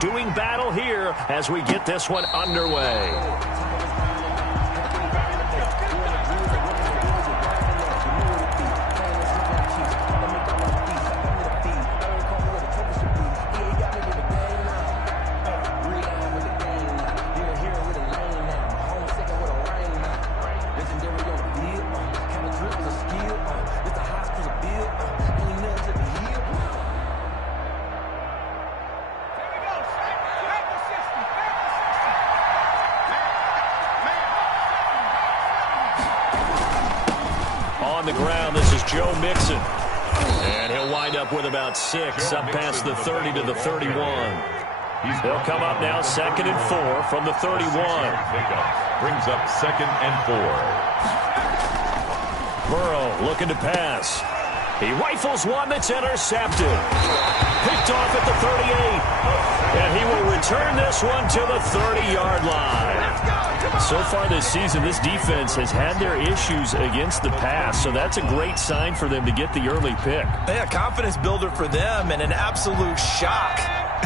doing battle here as we get this one underway. On the ground, this is Joe Mixon. And he'll wind up with about 6, up past the 30 to the 31. They'll come up now 2nd and 4 from the 31. Brings up 2nd and 4. Burrow looking to pass. He rifles one that's intercepted. Picked off at the 38. And he will return this one to the 30-yard line. So far this season, this defense has had their issues against the pass, so that's a great sign for them to get the early pick. Yeah, confidence builder for them and an absolute shock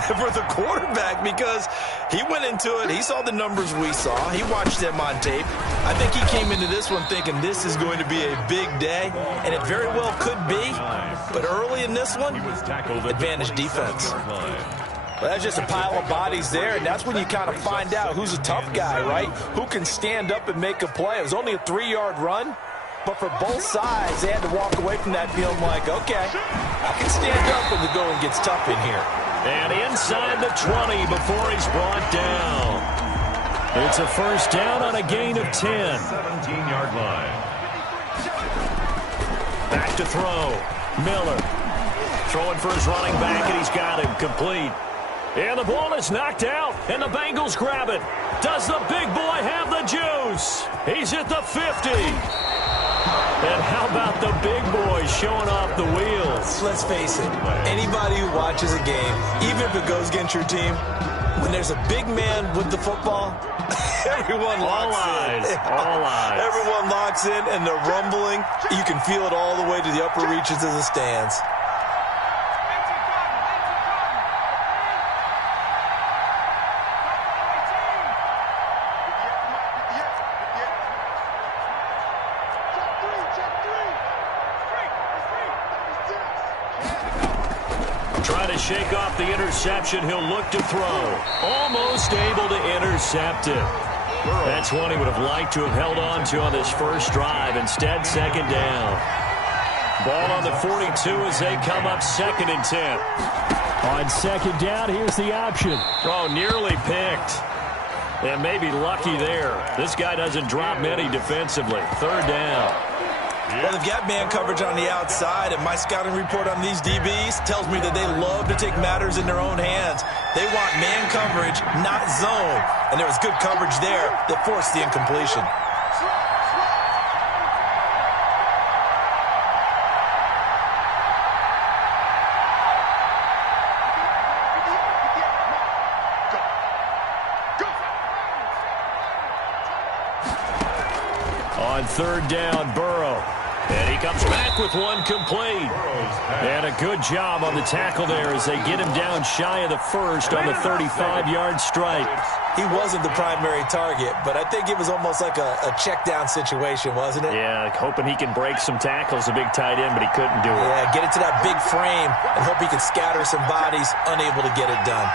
for the quarterback because he went into it. He saw the numbers we saw. He watched them on tape. I think he came into this one thinking this is going to be a big day, and it very well could be. But early in this one, advantage defense. Well, that's just a pile of bodies there, and that's when you kind of find out who's a tough guy, right? Who can stand up and make a play. It was only a 3-yard run, but for both sides, they had to walk away from that feeling like, okay, I can stand up when the going gets tough in here. And inside the 20 before he's brought down. It's a first down on a gain of 10. 17-yard line. Back to throw. Miller throwing for his running back, and he's got him complete. And the ball is knocked out, and the Bengals grab it. Does the big boy have the juice? He's at the 50. And how about the big boy showing off the wheels? Let's face it, anybody who watches a game, even if it goes against your team, when there's a big man with the football, everyone locks in. All eyes. Everyone locks in, and they're rumbling. You can feel it all the way to the upper reaches of the stands. Trying to shake off the interception. He'll look to throw. Almost able to intercept it. That's one he would have liked to have held on to on this first drive. Instead, 2nd down. Ball on the 42 as they come up 2nd and 10. On 2nd down, here's the option. Oh, nearly picked. And maybe lucky there. This guy doesn't drop many defensively. 3rd down. Well, they've got man coverage on the outside, and my scouting report on these DBs tells me that they love to take matters in their own hands. They want man coverage, not zone. And there was good coverage there that forced the incompletion. On 3rd down, Burrow. And he comes back with one complete. And a good job on the tackle there as they get him down shy of the first on the 35-yard stripe. He wasn't the primary target, but I think it was almost like a check-down situation, wasn't it? Yeah, hoping he can break some tackles, a big tight end, but he couldn't do it. Yeah, get it to that big frame and hope he can scatter some bodies, unable to get it done.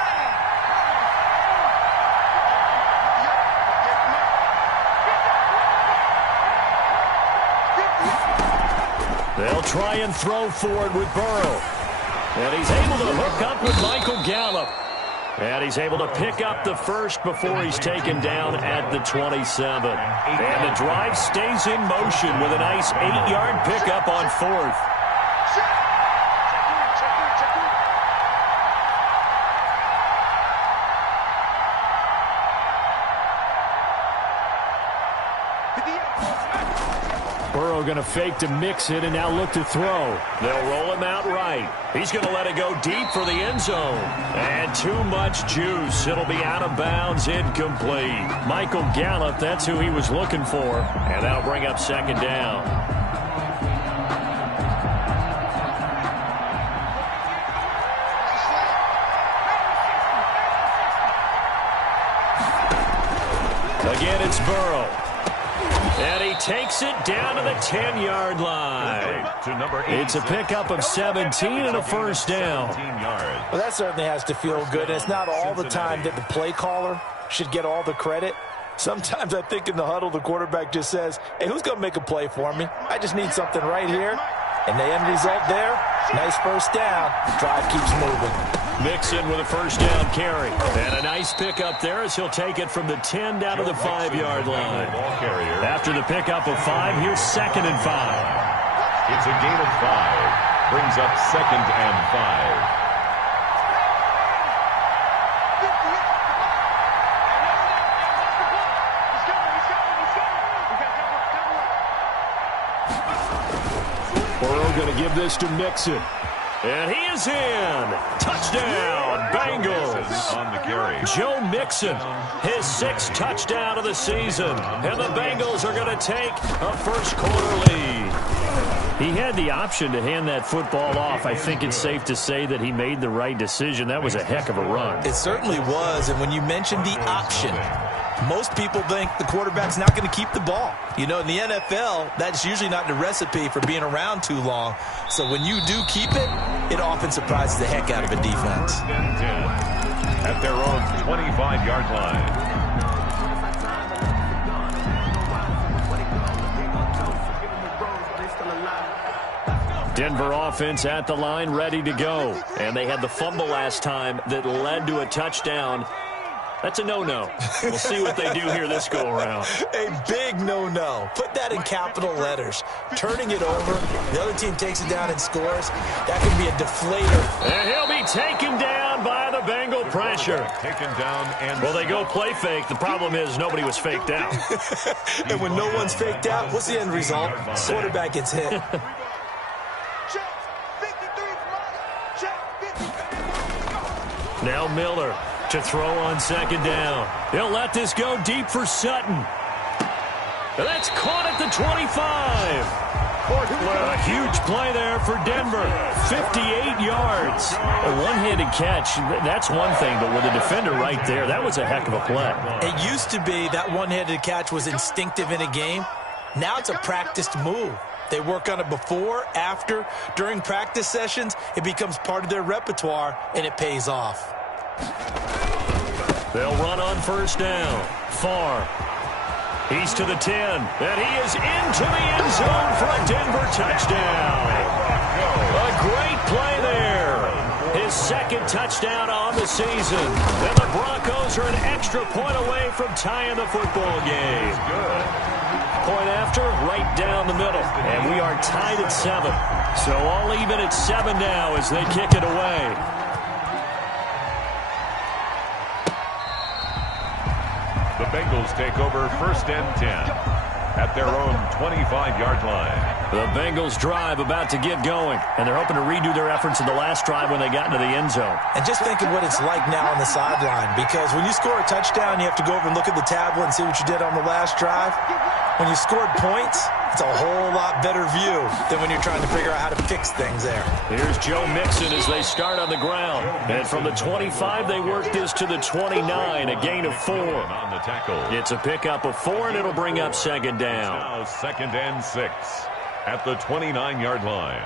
They'll try and throw forward with Burrow. And he's able to hook up with Michael Gallup. And he's able to pick up the first before he's taken down at the 27. And the drive stays in motion with a nice 8-yard pickup on 4th. Burrow going to fake to mix it and now look to throw. They'll roll him out right. He's going to let it go deep for the end zone. And too much juice. It'll be out of bounds, incomplete. Michael Gallup, that's who he was looking for. And that'll bring up 2nd down. Again, it's Burrow. And he takes it down to the 10-yard line. It's a pickup of 17 and a first down. Well, that certainly has to feel good. And it's not all the time that the play caller should get all the credit. Sometimes I think in the huddle, the quarterback just says, hey, who's going to make a play for me? I just need something right here. And the end result there, nice first down. Drive keeps moving. Mixon with a first down carry. And a nice pickup there as he'll take it from the 10 down to the 5-yard line. After the pickup of 5, here's 2nd and 5. It's a gain of 5. Brings up 2nd and 5. Burrow going to give this to Mixon. And he is in. Touchdown, Bengals. On the carry. Joe Mixon, his 6th touchdown of the season. And the Bengals are going to take a first-quarter lead. He had the option to hand that football off. I think it's safe to say that he made the right decision. That was a heck of a run. It certainly was. And when you mentioned the option, most people think the quarterback's not going to keep the ball. You know, in the NFL, that's usually not the recipe for being around too long. So when you do keep it, it often surprises the heck out of a defense. At their own 25-yard line. Denver offense at the line, ready to go. And they had the fumble last time that led to a touchdown. That's a no-no. We'll see what they do here this go-around. A big no-no. Put that in capital letters. Turning it over, the other team takes it down and scores. That could be a deflator. And he'll be taken down by the Bengal pressure. Taken down and well, they go play fake. The problem is nobody was faked out. And when no one's faked out, what's the end result? Quarterback gets hit. Now Miller to throw on 2nd down. He'll let this go deep for Sutton. And that's caught at the 25. A huge play there for Denver. 58 yards. A one-handed catch, that's one thing, but with a defender right there, that was a heck of a play. It used to be that one-handed catch was instinctive in a game. Now it's a practiced move. They work on it before, after, during practice sessions. It becomes part of their repertoire, and it pays off. They'll run on 1st down. Farr. He's to the 10. And he is into the end zone for a Denver touchdown. A great play there. His 2nd touchdown on the season. And the Broncos are an extra point away from tying the football game. Point after, right down the middle. And we are tied at 7. So all even at 7 now as they kick it away. The Bengals take over 1st and 10 at their own 25-yard line. The Bengals drive about to get going, and they're hoping to redo their efforts in the last drive when they got into the end zone. And just think of what it's like now on the sideline, because when you score a touchdown, you have to go over and look at the tablet and see what you did on the last drive. When you scored points, it's a whole lot better view than when you're trying to figure out how to fix things there. Here's Joe Mixon as they start on the ground. And from the 25, they work this to the 29, a gain of 4. On the tackle. It's a pickup of 4, and it'll bring up 2nd down. Now 2nd and 6 at the 29-yard line.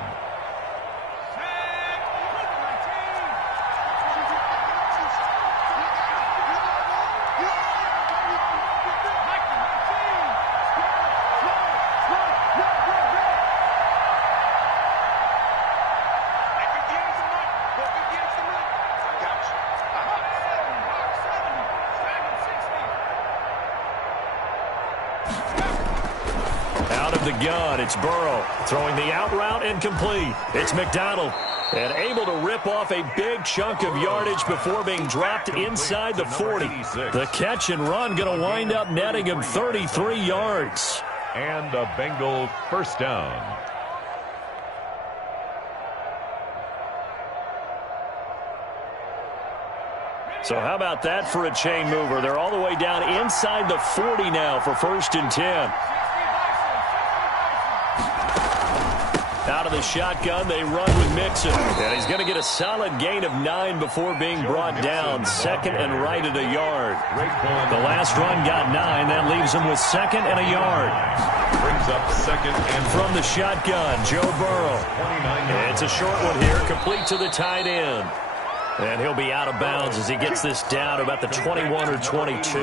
The gun, it's Burrow throwing the out route incomplete. It's McDonald and able to rip off a big chunk of yardage before being dropped inside the 40. The catch and run going to wind up netting him 33 yards. And a Bengal 1st down. So how about that for a chain mover? They're all the way down inside the 40 now for 1st and 10. Out of of the shotgun. They run with Mixon. And he's going to get a solid gain of 9 before being brought down. Second and right at a yard. The last run got 9. That leaves him with second and a yard. Brings up second and from the shotgun, Joe Burrow. It's a short one here, complete to the tight end. And he'll be out of bounds as he gets this down to about the 21 or 22.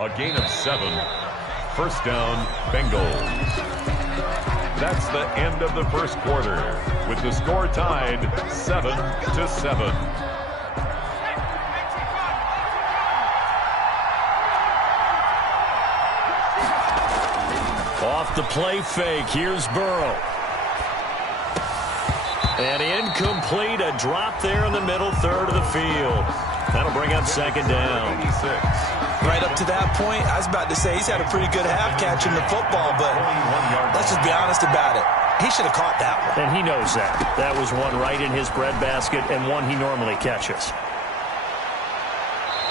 A gain of 7. First down, Bengals. That's the end of the first quarter, with the score tied 7-7. Off the play fake, here's Burrow. And incomplete, a drop there in the middle third of the field. That'll bring up second down. 86. Right up to that point, I was about to say he's had a pretty good half catching the football, but let's just be honest about it. He should have caught that one. And he knows that. That was one right in his breadbasket and one he normally catches.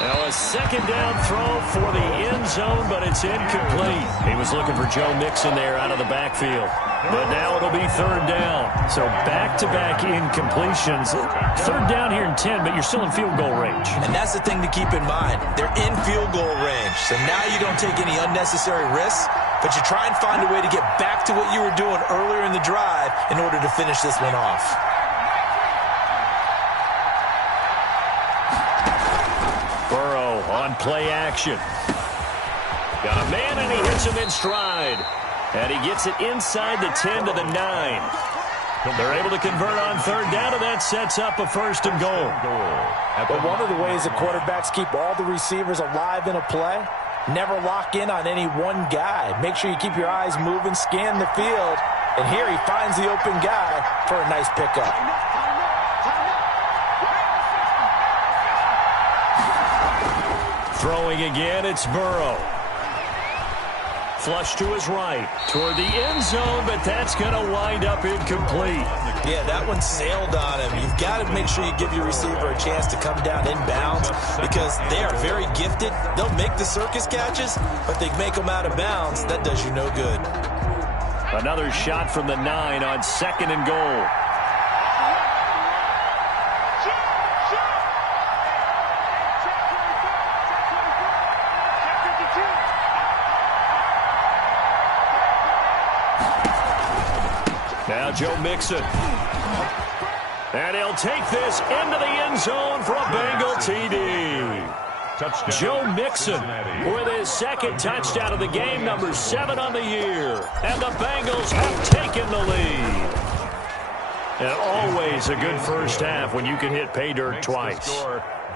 Now a second down throw for the end zone, but it's incomplete. He was looking for Joe Mixon there out of the backfield. But now it'll be third down. So back-to-back incompletions. Third down here in 10, but you're still in field goal range. And that's the thing to keep in mind. They're in field goal range. So now you don't take any unnecessary risks, but you try and find a way to get back to what you were doing earlier in the drive in order to finish this one off. Burrow on play action. Got a man, and he hits him in stride. And he gets it inside the 10 to the 9. They're able to convert on third down, and that sets up a first and goal. But one of the ways that quarterbacks keep all the receivers alive in a play, never lock in on any one guy. Make sure you keep your eyes moving, scan the field. And here he finds the open guy for a nice pickup. Throwing again, it's Burrow. Flush to his right, toward the end zone, but that's going to wind up incomplete. Yeah, that one sailed on him. You've got to make sure you give your receiver a chance to come down inbounds because they are very gifted. They'll make the circus catches, but they make them out of bounds. That does you no good. Another shot from the 9 on second and goal. Now Joe Mixon. And he'll take this into the end zone for a Bengal TD. Touchdown. Joe Mixon with his second touchdown of the game, number 7 on the year. And the Bengals have taken the lead. And always a good first half when you can hit pay dirt twice.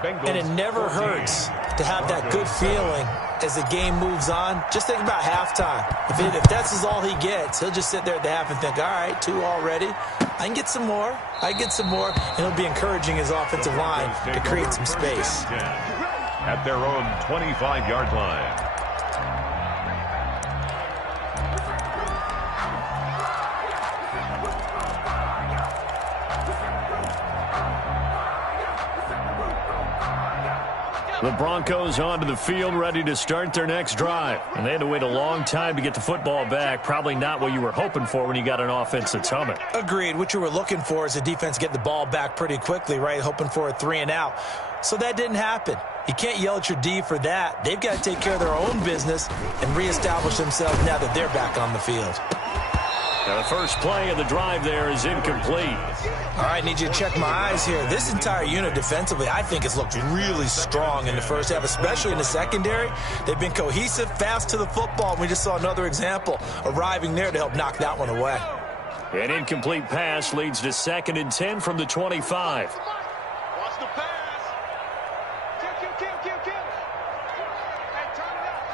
And it never hurts to have that good feeling as the game moves on. Just think about halftime. If that's all he gets, he'll just sit there at the half and think, all right, 2 already. I can get some more. And he'll be encouraging his offensive line to create some space. At their own 25-yard line. The Broncos onto the field, ready to start their next drive. And they had to wait a long time to get the football back. Probably not what you were hoping for when you got an offense that's humming. Agreed. What you were looking for is a defense get the ball back pretty quickly, right? Hoping for a 3 and out. So that didn't happen. You can't yell at your D for that. They've got to take care of their own business and reestablish themselves now that they're back on the field. Now the first play of the drive there is incomplete. All right, need you to check my eyes here. This entire unit defensively, I think, has looked really strong in the first half, especially in the secondary. They've been cohesive, fast to the football. We just saw another example arriving there to help knock that one away. An incomplete pass leads to 2nd and 10 from the 25. Watch the pass. Kill. Hey, turn it up.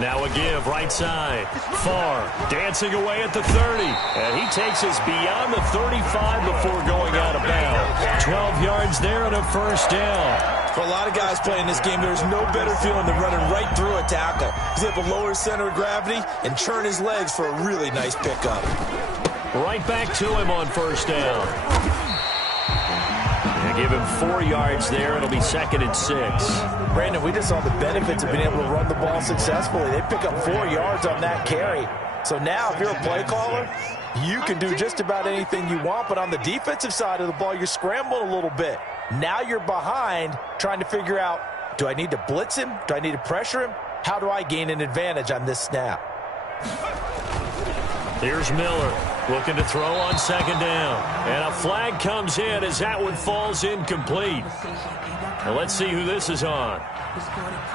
Now a give, right side. Farr dancing away at the 30. And he takes us beyond the 35 before going out of bounds. 12 yards there and a first down. For a lot of guys playing this game, there's no better feeling than running right through a tackle. He's able to lower his center of gravity and churn his legs for a really nice pickup. Right back to him on first down. And give him 4 yards there. It'll be 2nd and 6. Brandon, we just saw the benefits of being able to run the ball successfully. They pick up 4 yards on that carry. So now if you're a play caller, you can do just about anything you want. But on the defensive side of the ball, you're scrambling a little bit. Now you're behind trying to figure out, do I need to blitz him? Do I need to pressure him? How do I gain an advantage on this snap? Here's Miller looking to throw on 2nd down. And a flag comes in as that one falls incomplete. Now let's see who this is on.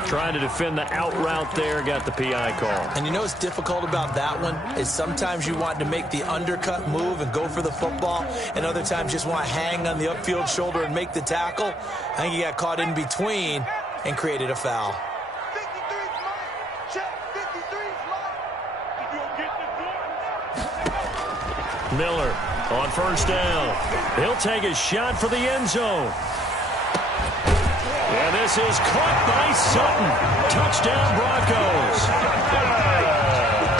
Trying to defend the out route there, got the PI call. And you know what's difficult about that one is sometimes you want to make the undercut move and go for the football, and other times you just want to hang on the upfield shoulder and make the tackle. I think he got caught in between and created a foul. 53 is check. 53 is if you don't get the Miller on 1st down. He'll take a shot for the end zone. And this is caught by Sutton. Touchdown, Broncos.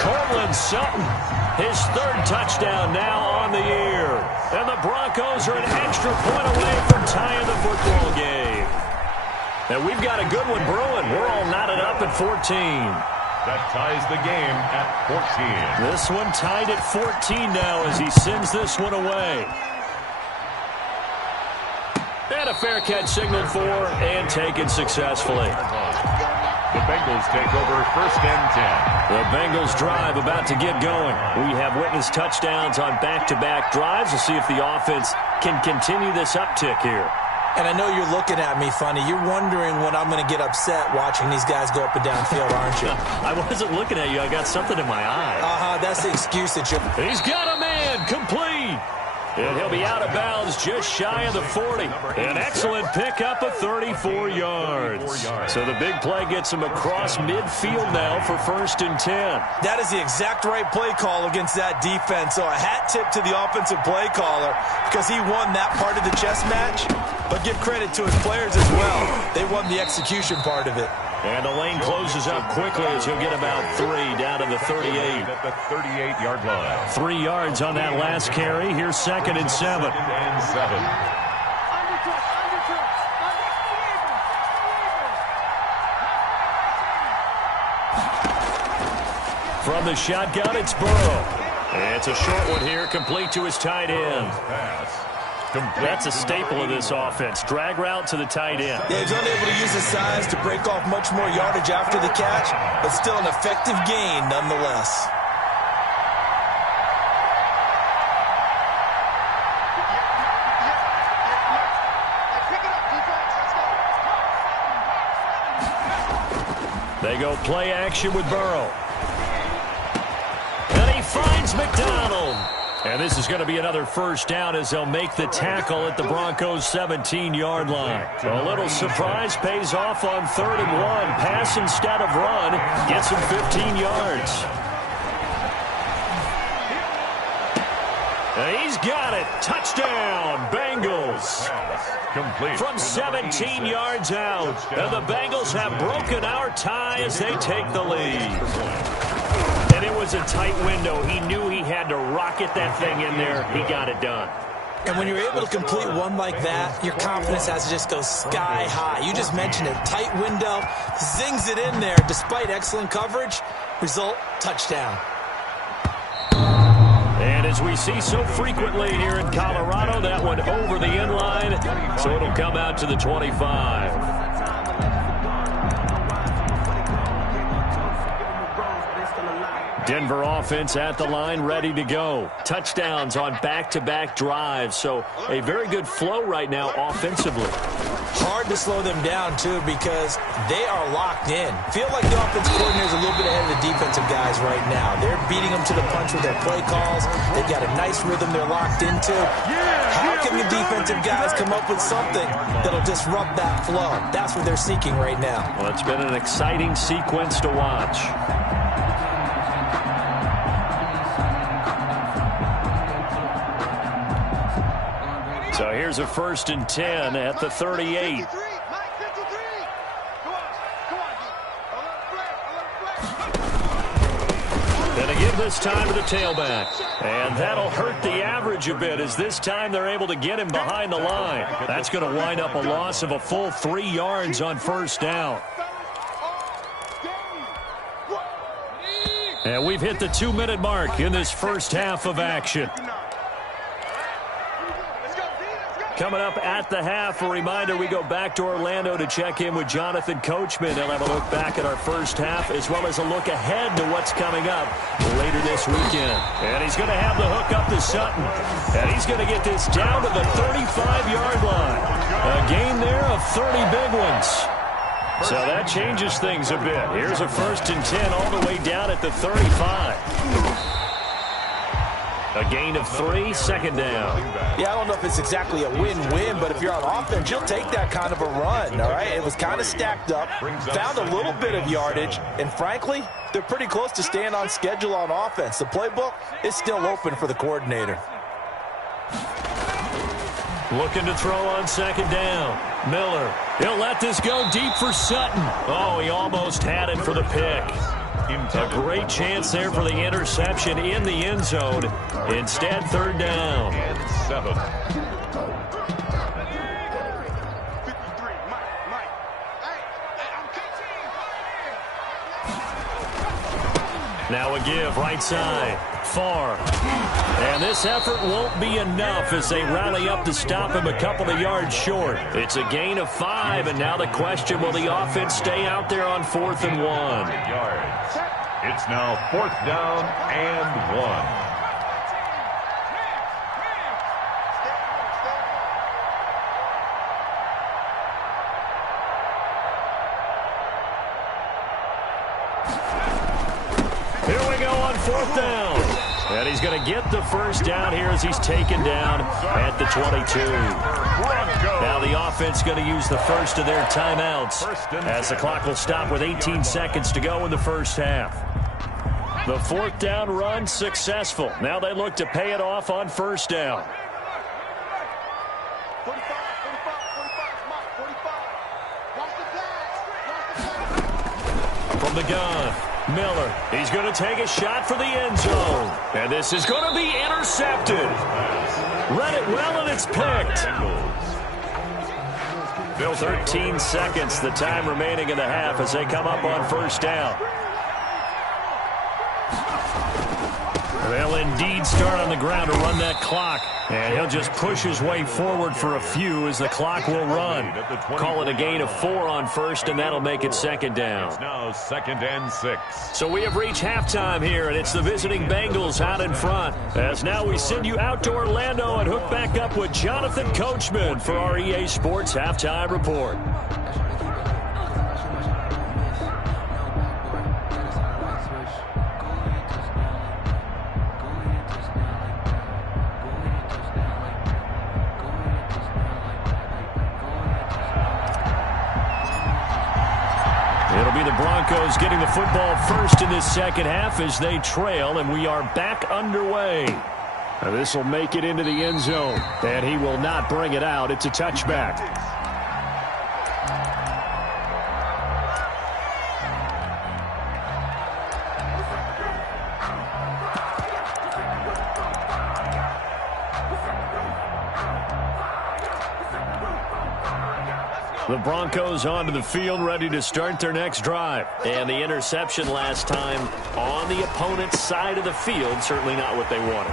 Cortland Sutton, his 3rd touchdown now on the year. And the Broncos are an extra point away from tying the football game. And we've got a good one brewing. We're all knotted up at 14. That ties the game at 14. This one tied at 14 now as he sends this one away. And a fair catch signaled for and taken successfully. The Bengals take over 1st and 10. The Bengals drive about to get going. We have witnessed touchdowns on back-to-back drives. We'll see if the offense can continue this uptick here. And I know you're looking at me funny. You're wondering when I'm going to get upset watching these guys go up and down field, aren't you? I wasn't looking at you. I got something in my eye. That's the excuse that you're... He's got a man complete. And he'll be out of bounds just shy of the 40. An excellent pickup of 34 yards. So the big play gets him across midfield now for 1st and 10. That is the exact right play call against that defense. So a hat tip to the offensive play caller because he won that part of the chess match. But give credit to his players as well. They won the execution part of it. And the lane closes up quickly as he'll get about 3 down to the 38. At the 38-yard line. 3 yards on that last carry. Here's 2nd and 7. From the shotgun, it's Burrow. And it's a short one here, complete to his tight end. That's a staple of this offense. Drag route to the tight end. Yeah, he's unable to use his size to break off much more yardage after the catch, but still an effective gain nonetheless. They go play action with Burrow. And he finds McDonald. And this is going to be another 1st down as they'll make the tackle at the Broncos' 17-yard line. A little surprise pays off on 3rd and 1. Pass instead of run. Gets him 15 yards. And he's got it. Touchdown, Bengals. Complete. From 17 yards out. And the Bengals have broken our tie as they take the lead. And it was a tight window. He knew he had to rocket that thing in there. He got it done. And when you're able to complete one like that, your confidence has to just go sky high. You just mentioned it. Tight window, zings it in there despite excellent coverage. Result, touchdown. And as we see so frequently here in Colorado, that one over the end line, so it'll come out to the 25. Denver offense at the line, ready to go. Touchdowns on back-to-back drives, so a very good flow right now offensively. Hard to slow them down, too, because they are locked in. Feel like the offense coordinator is a little bit ahead of the defensive guys right now. They're beating them to the punch with their play calls. They've got a nice rhythm they're locked into. How can the defensive guys come up with something that'll disrupt that flow? That's what they're seeking right now. Well, it's been an exciting sequence to watch. So here's a 1st and 10 at the 38. And they give this time to the tailback. And that'll hurt the average a bit as this time they're able to get him behind the line. That's going to wind up a loss of a full 3 yards on first down. And we've hit the 2-minute mark in this first half of action. Coming up at the half, a reminder, we go back to Orlando to check in with Jonathan Coachman. They'll have a look back at our first half as well as a look ahead to what's coming up later this weekend. And he's going to have the hook up to Sutton. And he's going to get this down to the 35-yard line. A gain there of 30 big ones. So that changes things a bit. Here's a 1st and 10 all the way down at the 35. A gain of 3, second down. Yeah, I don't know if it's exactly a win-win, but if you're on offense, you'll take that kind of a run, all right? It was kind of stacked up, found a little bit of yardage, and frankly, they're pretty close to staying on schedule on offense. The playbook is still open for the coordinator. Looking to throw on second down. Miller, he'll let this go deep for Sutton. Oh, he almost had it for the pick. A great chance there for the interception in the end zone. Instead, third down. And 7. Now a give, right side. Far. And this effort won't be enough as they rally up to stop him a couple of yards short. It's a gain of 5, and now the question, will the offense stay out there on 4th and 1? Yards. It's now 4th down and 1. Here we go on 4th down. And he's going to get the first down here as he's taken down at the 22. Now the offense going to use the first of their timeouts as the clock will stop with 18 seconds to go in the first half. The 4th down run successful. Now they look to pay it off on first down. 45. From the gun, Miller. He's going to take a shot for the end zone. And this is going to be intercepted. Read it well, and it's picked. 13 seconds, the time remaining in the half as they come up on first down. They'll indeed start on the ground to run that clock. And he'll just push his way forward for a few as the clock will run. Call it a gain of 4 on first, and that'll make it second down. It's now 2nd and 6. So we have reached halftime here, and it's the visiting Bengals out in front. As now we send you out to Orlando and hook back up with Jonathan Coachman for our EA Sports Halftime Report. Broncos getting the football first in this second half as they trail, and we are back underway. This will make it into the end zone, and he will not bring it out. It's a touchback. The Broncos onto the field, ready to start their next drive. And the interception last time on the opponent's side of the field, certainly not what they wanted.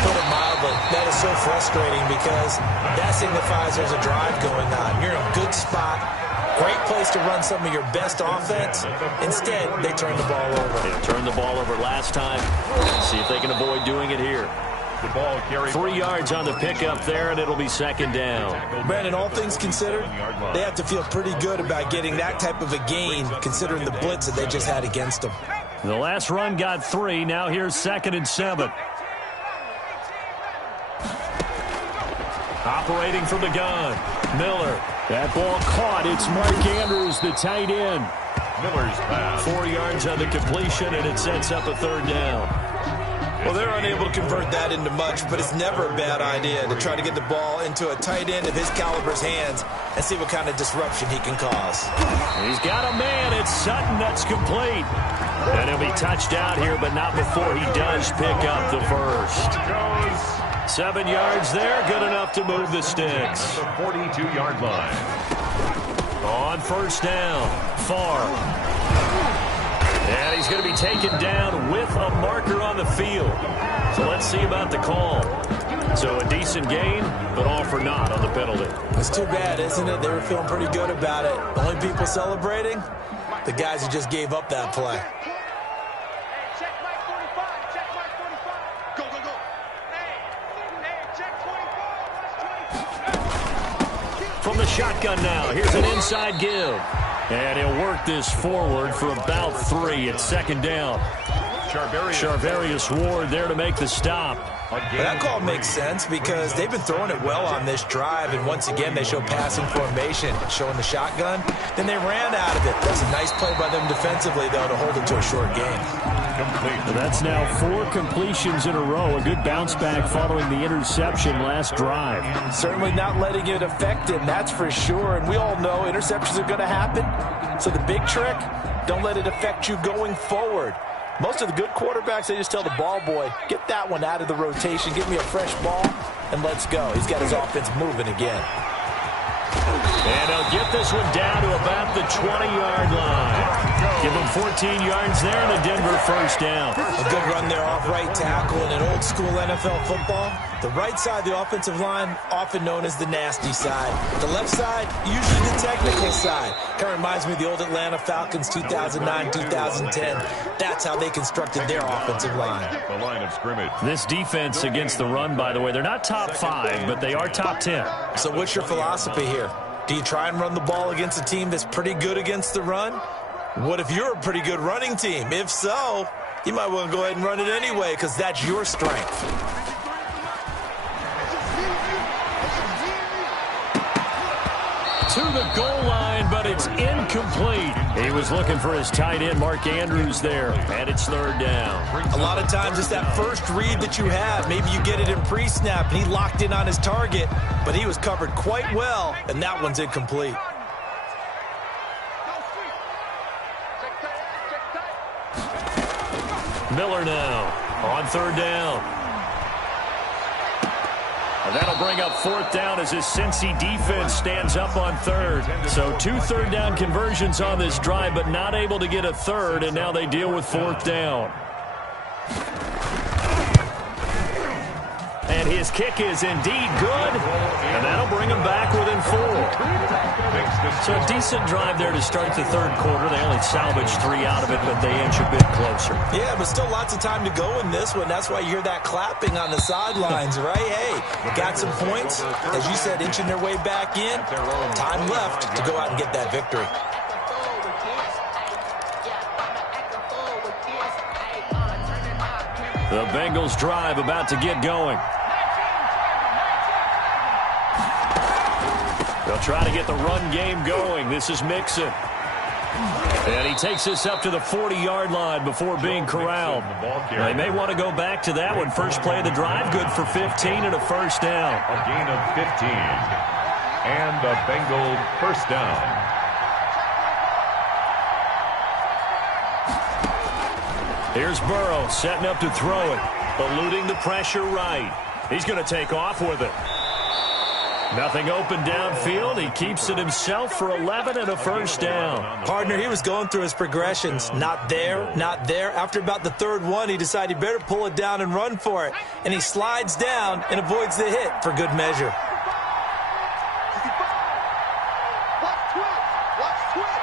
Put it mildly, that is so frustrating because that signifies there's a drive going on. You're in a good spot, great place to run some of your best offense. Instead, they turn the ball over. They turned the ball over last time. See if they can avoid doing it here. The ball carried 3 yards on the pickup there, and it'll be second down. Brandon, all things considered, they have to feel pretty good about getting that type of a gain, considering the blitz that they just had against them. The last run got 3. Now here's 2nd and 7. Operating from the gun, Miller. That ball caught. It's Mark Andrews, the tight end. Miller's pass. 4 yards on the completion, and it sets up a third down. Well, they're unable to convert that into much, but it's never a bad idea to try to get the ball into a tight end of his caliber's hands and see what kind of disruption he can cause. He's got a man. It's Sutton. That's complete. And he'll be touched out here, but not before he does pick up the first. 7 yards there, good enough to move the sticks. The 42-yard line. On first down, Farr. And he's going to be taken down with a marker on the field. So let's see about the call. So a decent gain, but all for naught on the penalty. It's too bad, isn't it? They were feeling pretty good about it. The only people celebrating, the guys who just gave up that play. Check Mike 45. Check Mike 45. Go, go, go. Hey, check 24. From the shotgun now, here's an inside give. And he'll work this forward for about 3 at second down. Charvarius Ward there to make the stop. That call makes sense because they've been throwing it well on this drive, and once again they show passing formation, showing the shotgun. Then they ran out of it. That's a nice play by them defensively, though, to hold it to a short game. Well, that's now 4 completions in a row. A good bounce back following the interception last drive. Certainly not letting it affect him, that's for sure. And we all know interceptions are going to happen. So the big trick, don't let it affect you going forward. Most of the good quarterbacks, they just tell the ball boy, get that one out of the rotation, give me a fresh ball, and let's go. He's got his offense moving again. And he'll get this one down to about the 20-yard line. Give him 14 yards there and a Denver first down. A good run there off right tackle in an old-school NFL football. The right side of the offensive line, often known as the nasty side. The left side, usually the technical side. Kind of reminds me of the old Atlanta Falcons 2009-2010. That's how they constructed their offensive line. The line of scrimmage. This defense against the run, by the way, they're not top 5, but they are top 10. So what's your philosophy here? Do you try and run the ball against a team that's pretty good against the run? What if you're a pretty good running team? If so, you might want to go ahead and run it anyway because that's your strength. To the goal line, but it's incomplete. He was looking for his tight end, Mark Andrews, there, and it's third down. A lot of times it's that first read that you have. Maybe you get it in pre-snap, and he locked in on his target, but he was covered quite well, and that one's incomplete. Miller now on third down. And that'll bring up fourth down as his Cincy defense stands up on third. So 2 third-down conversions on this drive, but not able to get a third, and now they deal with fourth down. And his kick is indeed good, and that'll bring him back within 4. So a decent drive there to start the third quarter. They only salvaged 3 out of it, but they inch a bit closer. Yeah, but still lots of time to go in this one. That's why you hear that clapping on the sidelines, right? Hey, got some points. As you said, inching their way back in. Time left to go out and get that victory. The Bengals drive about to get going. They'll try to get the run game going. This is Mixon. And he takes this up to the 40-yard line before being corralled. They may want to go back to that one. First play of the drive, good for 15 and a first down. A gain of 15. And a Bengal first down. Here's Burrow setting up to throw it. Eluding the pressure right. He's going to take off with it. Nothing open downfield. He keeps it himself for 11 and a first down. Partner, he was going through his progressions. Not there, not there. After about the third one, he decided he better pull it down and run for it. And he slides down and avoids the hit for good measure. Watch twist.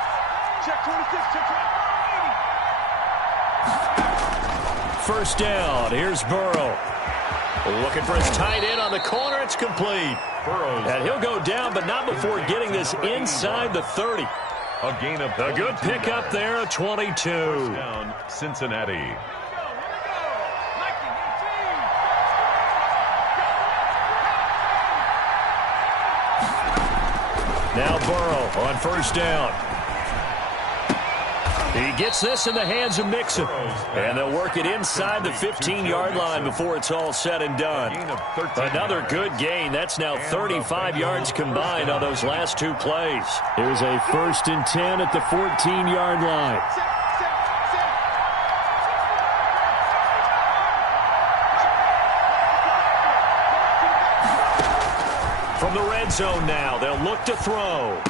Check 26, check 25. First down. Here's Burrow. Looking for his tight end on the corner. It's complete. And he'll go down, but not before getting this inside the 30. A gain of a good pickup there, a 22. Down, Cincinnati. Now Burrow on first down. He gets this in the hands of Mixon. And they'll work it inside the 15-yard line before it's all said and done. Another good gain. That's now 35 yards combined on those last two plays. Here's a 1st and 10 at the 14-yard line. From the red zone now, they'll look to throw.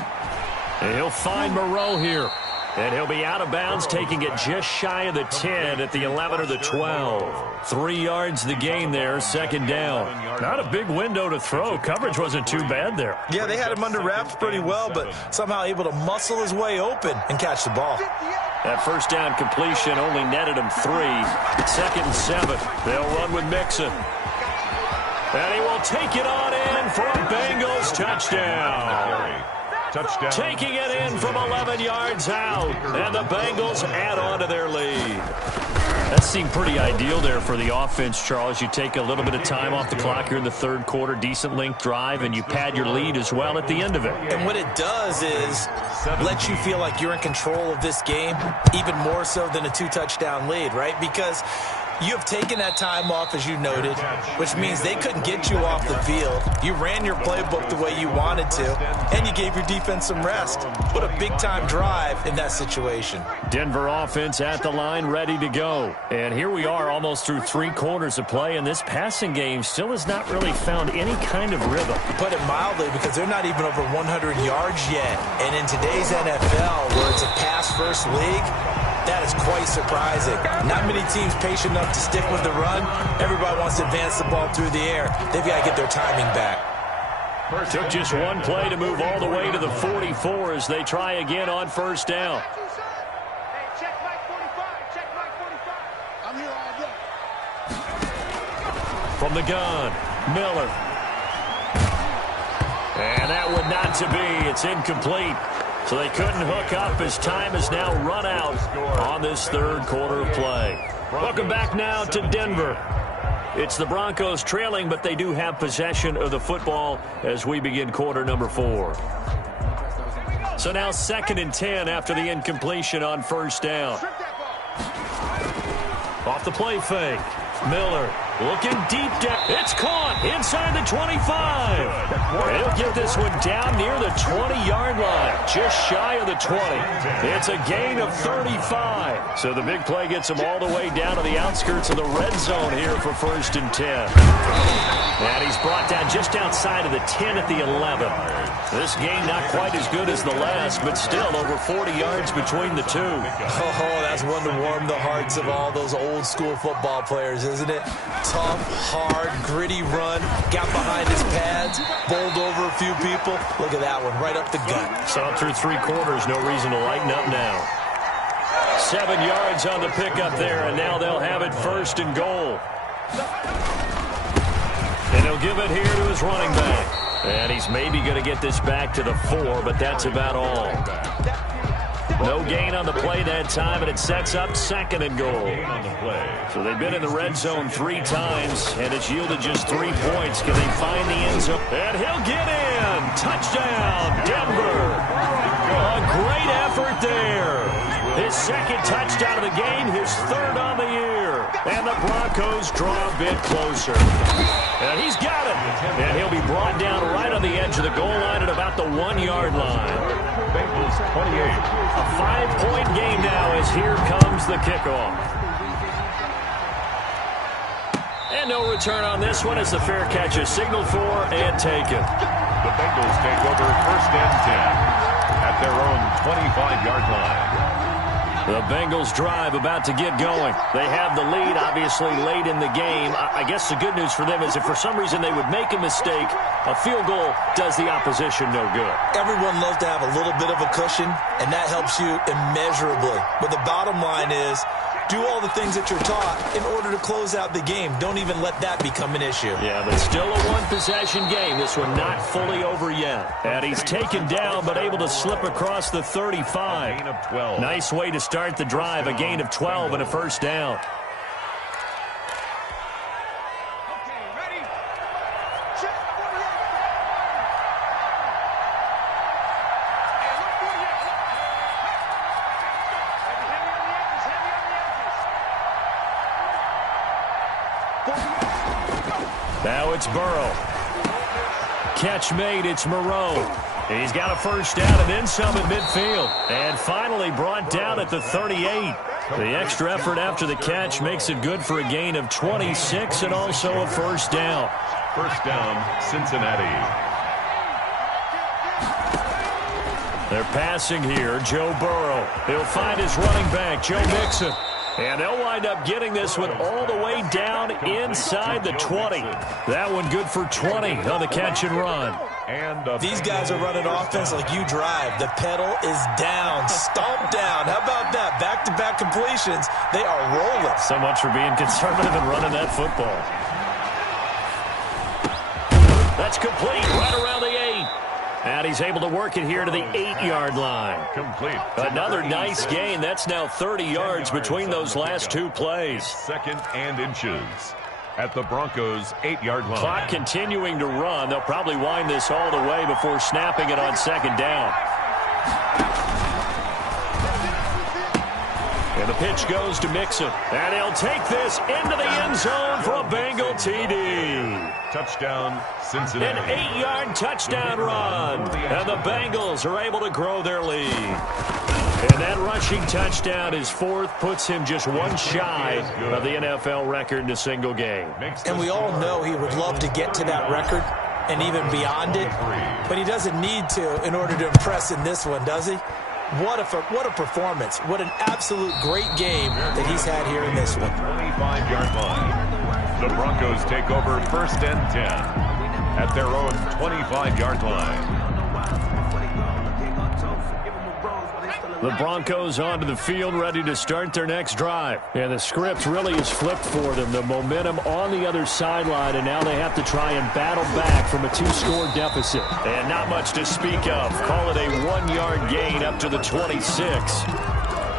And he'll find Moreau here. And he'll be out of bounds, taking it just shy of the 10 at the 11 or the 12. 3 yards the gain there, 2nd down. Not a big window to throw. Coverage wasn't too bad there. Yeah, they had him under wraps pretty well, but somehow able to muscle his way open and catch the ball. That 1st down completion only netted him 3. 2nd and 7. They'll run with Mixon. And he will take it on in for a Bengals touchdown. Touchdown. Taking it in from 11 yards out. And the Bengals add on to their lead. That seemed pretty ideal there for the offense, Charles. You take a little bit of time off the clock here in the 3rd quarter, decent length drive, and you pad your lead as well at the end of it. And what it does is let you feel like you're in control of this game, even more so than a 2-touchdown lead, right? Because you have taken that time off, as you noted, which means they couldn't get you off the field. You ran your playbook the way you wanted to, and you gave your defense some rest. What a big-time drive in that situation. Denver offense at the line, ready to go. And here we are almost through 3 quarters of play, and this passing game still has not really found any kind of rhythm. To put it mildly, because they're not even over 100 yards yet. And in today's NFL, where it's a pass-first league, that is quite surprising. Not many teams patient enough to stick with the run. Everybody wants to advance the ball through the air. They've got to get their timing back. Took just one play to move all the way to the 44 as they try again on 1st down. Hey, check Mike 45. Check Mike 45. I'm here all day. From the gun, Miller. And that would not to be. It's incomplete. So they couldn't hook up as time has now run out on this 3rd quarter of play. Welcome back now to Denver. It's the Broncos trailing, but they do have possession of the football as we begin quarter number 4. So now 2nd and 10 after the incompletion on 1st down. Off the play fake. Miller looking deep down. It's caught inside the 25. He'll get this one down near the 20-yard line, just shy of the 20. It's a gain of 35. So the big play gets him all the way down to the outskirts of the red zone here for 1st and 10. And he's brought down just outside of the 10 at the 11. This gain not quite as good as the last, but still over 40 yards between the two. Oh, that's one to warm the hearts of all those old school football players, isn't it? Tough, hard, gritty run. Got behind his pads, bowled over a few people. Look at that one, right up the gut. So through 3 quarters, no reason to lighten up now. 7 yards on the pickup there, and now they'll have it 1st and goal. And he'll give it here to his running back. And he's maybe going to get this back to the 4, but that's about all. No gain on the play that time, and it sets up 2nd and goal. So they've been in the red zone 3 times, and it's yielded just 3 points. Can they find the end zone? And he'll get in. Touchdown, Denver. A great effort there. His 2nd touchdown of the game, his 3rd on the year. And the Broncos draw a bit closer. And he's got it. And he'll be brought down right on the edge of the goal line at about the 1-yard line. Bengals 28. A 5-point game now as here comes the kickoff. And no return on this one as the fair catch is signaled for and taken. The Bengals take over 1st and 10 at their own 25-yard line. The Bengals drive about to get going. They have the lead, obviously, late in the game. I guess the good news for them is if for some reason they would make a mistake, a field goal does the opposition no good. Everyone loves to have a little bit of a cushion, and that helps you immeasurably. But the bottom line is, do all the things that you're taught in order to close out the game. Don't even let that become an issue. Yeah, but still a one-possession game. This one not fully over yet. And he's taken down, but able to slip across the 35. Gain of 12. Nice way to start the drive. A gain of 12 and a 1st down. Okay, ready? Check 48. Hey, look 48. it's Burrow. Catch made, it's Moreau. He's got a first down and then some at midfield. And finally brought down at the 38. The extra effort after the catch makes it good for a gain of 26 and also a first down. First down, Cincinnati. They're passing here, Joe Burrow. He'll find his running back, Joe Mixon. And they'll wind up getting this one all the way down inside the 20. That one good for 20 on the catch and run. And these guys are running offense like you drive. The pedal is down, stomped down. How about that? Back-to-back completions. They are rolling. So much for being conservative and running that football. That's complete right around the 8. And he's able to work it here to the 8-yard line. Complete. Another nice gain. That's now 30 yards between those last two plays. Second and inches at the Broncos' 8-yard line. Clock continuing to run. They'll probably wind this all the way before snapping it on second down. And the pitch goes to Mixon. And he'll take this into the end zone for a Bengal TD. Touchdown, Cincinnati. An 8-yard touchdown run. And the Bengals are able to grow their lead. And that rushing touchdown, his fourth, puts him just one shy of the NFL record in a single game. And we all know he would love to get to that record and even beyond it. But he doesn't need to in order to impress in this one, does he? What a performance. What an absolute great game that he's had here in this one. 25-yard line. The Broncos take over first and 10 at their own 25-yard line. The Broncos onto the field, ready to start their next drive. And the script really is flipped for them. The momentum on the other sideline, and now they have to try and battle back from a 2-score deficit. And not much to speak of. Call it a 1-yard gain up to the 26.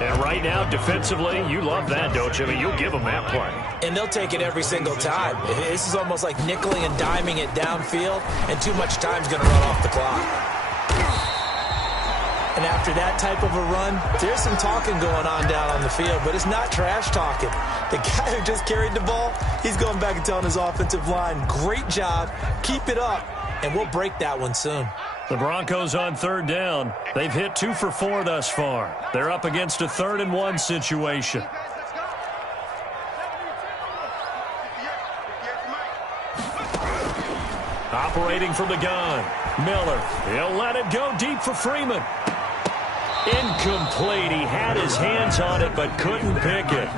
And right now, defensively, you love that, don't you? I mean, you'll give them that play. And they'll take it every single time. This is almost like nickeling and diming it downfield, and too much time's going to run off the clock. And after that type of a run, there's some talking going on down on the field, but it's not trash talking. The guy who just carried the ball, he's going back and telling his offensive line, great job, keep it up, and we'll break that one soon. The Broncos on third down. They've hit 2 for 4 thus far. They're up against a 3rd and 1 situation. Operating from the gun, Miller. He'll let it go deep for Freeman. Incomplete. He had his hands on it but couldn't pick it.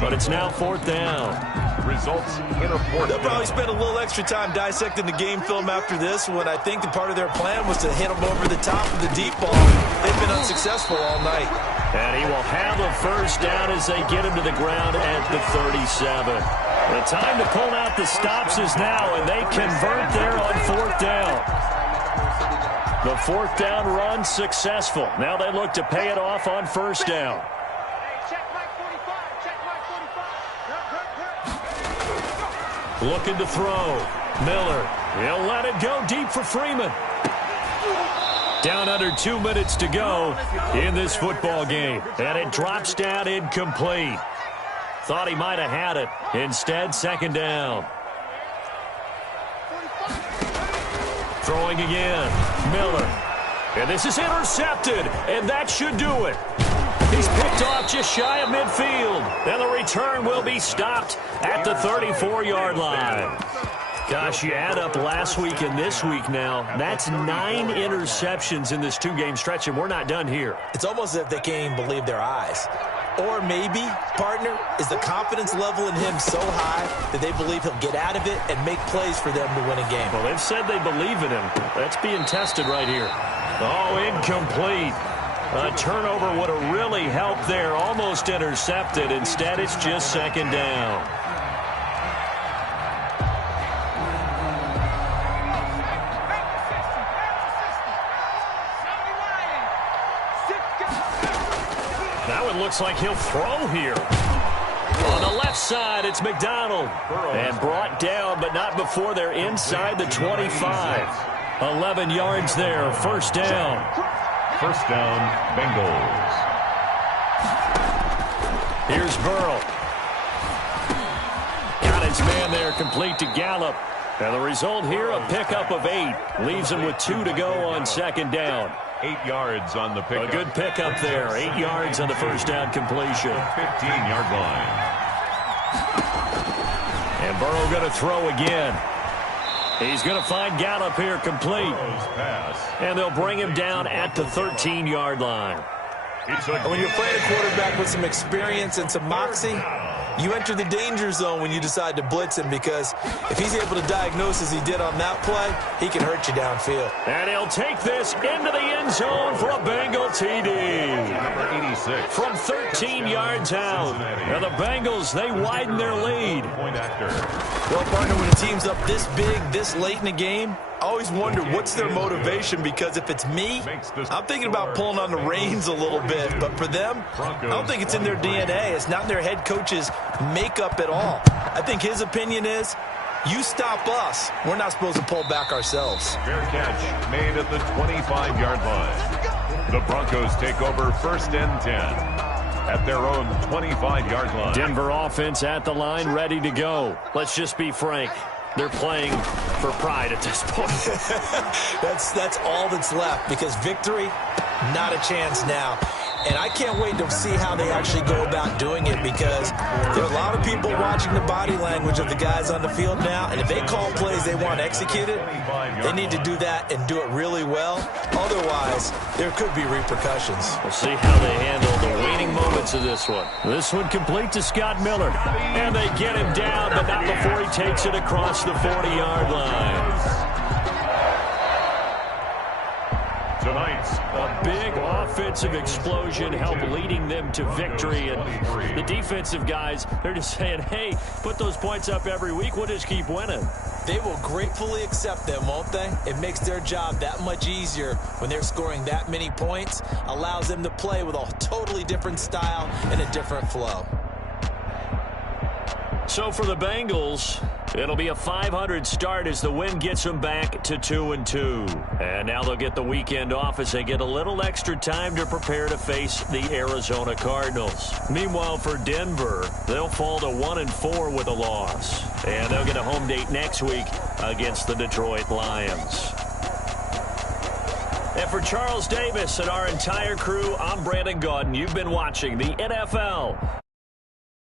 But it's now 4th down. Results in a 4th They'll down. probably spend a little extra time dissecting the game film after this one. I think the part of their plan was to hit them over the top of the deep ball. They've been unsuccessful all night. And he will have a first down as they get him to the ground at the 37. The time to pull out the stops is now, and they convert there on 4th down. The 4th down run successful. Now they look to pay it off on first down. Looking to throw. Miller. He'll let it go deep for Freeman. Down under 2 minutes to go in this football game. And it drops down incomplete. Thought he might have had it. Instead, 2nd down. Throwing again. Miller. And this is intercepted. And that should do it. He's picked off just shy of midfield. And the return will be stopped at the 34-yard line. Gosh, you add up last week and this week now. That's 9 interceptions in this 2-game stretch, and we're not done here. It's almost as if they can't even believe their eyes. Or maybe, partner, is the confidence level in him so high that they believe he'll get out of it and make plays for them to win a game. Well, they've said they believe in him. That's being tested right here. Oh, incomplete. A turnover would have really helped there. Almost intercepted. Instead, it's just 2nd down. Now it looks like he'll throw here. On the left side, it's McDonald. And brought down, but not before they're inside the 25. 11 yards there. First down. First down, Bengals. Here's Burrow. Got his man there, complete to Gallup. And the result here, a pickup of 8. Leaves him with 2 to go on second down. 8 yards on the pickup. A good pickup there. 8 yards on the first down completion. 15-yard line. And Burrow going to throw again. He's going to find Gallup here complete. And they'll bring him down at the 13-yard line. When you're playing a quarterback with some experience and some moxie, you enter the danger zone when you decide to blitz him, because if he's able to diagnose as he did on that play, he can hurt you downfield. And he'll take this into the end zone for a Bengal TD. Number 86. From 13 yards out. And the Bengals, they widen their lead. Well, partner, when a team's up this big, this late in the game, I always wonder what's their motivation, because if it's me, I'm thinking about pulling on the reins a little bit. But for them, I don't think it's in their DNA. It's not in their head coach's makeup at all. I think his opinion is, you stop us, we're not supposed to pull back ourselves. Fair catch made at the 25-yard line. The Broncos take over 1st and 10 at their own 25-yard line. Denver offense at the line, ready to go. Let's just be frank. They're playing for pride at this point. That's all that's left, because victory, not a chance now. And I can't wait to see how they actually go about doing it, because there are a lot of people watching the body language of the guys on the field now, and if they call plays they want executed, they need to do that and do it really well. Otherwise, there could be repercussions. We'll see how they handle the waning moments of this one. This one complete to Scott Miller. And they get him down, but not before he takes it across the 40-yard line. Tonight's a big offensive explosion helped leading them to victory. And the defensive guys, they're just saying, hey, put those points up every week. We'll just keep winning. They will gratefully accept them, won't they? It makes their job that much easier when they're scoring that many points. Allows them to play with a totally different style and a different flow. So for the Bengals, it'll be a 500 start as the win gets them back to 2-2. And now they'll get the weekend off as they get a little extra time to prepare to face the Arizona Cardinals. Meanwhile, for Denver, they'll fall to 1-4 with a loss. And they'll get a home date next week against the Detroit Lions. And for Charles Davis and our entire crew, I'm Brandon Gaudin. You've been watching the NFL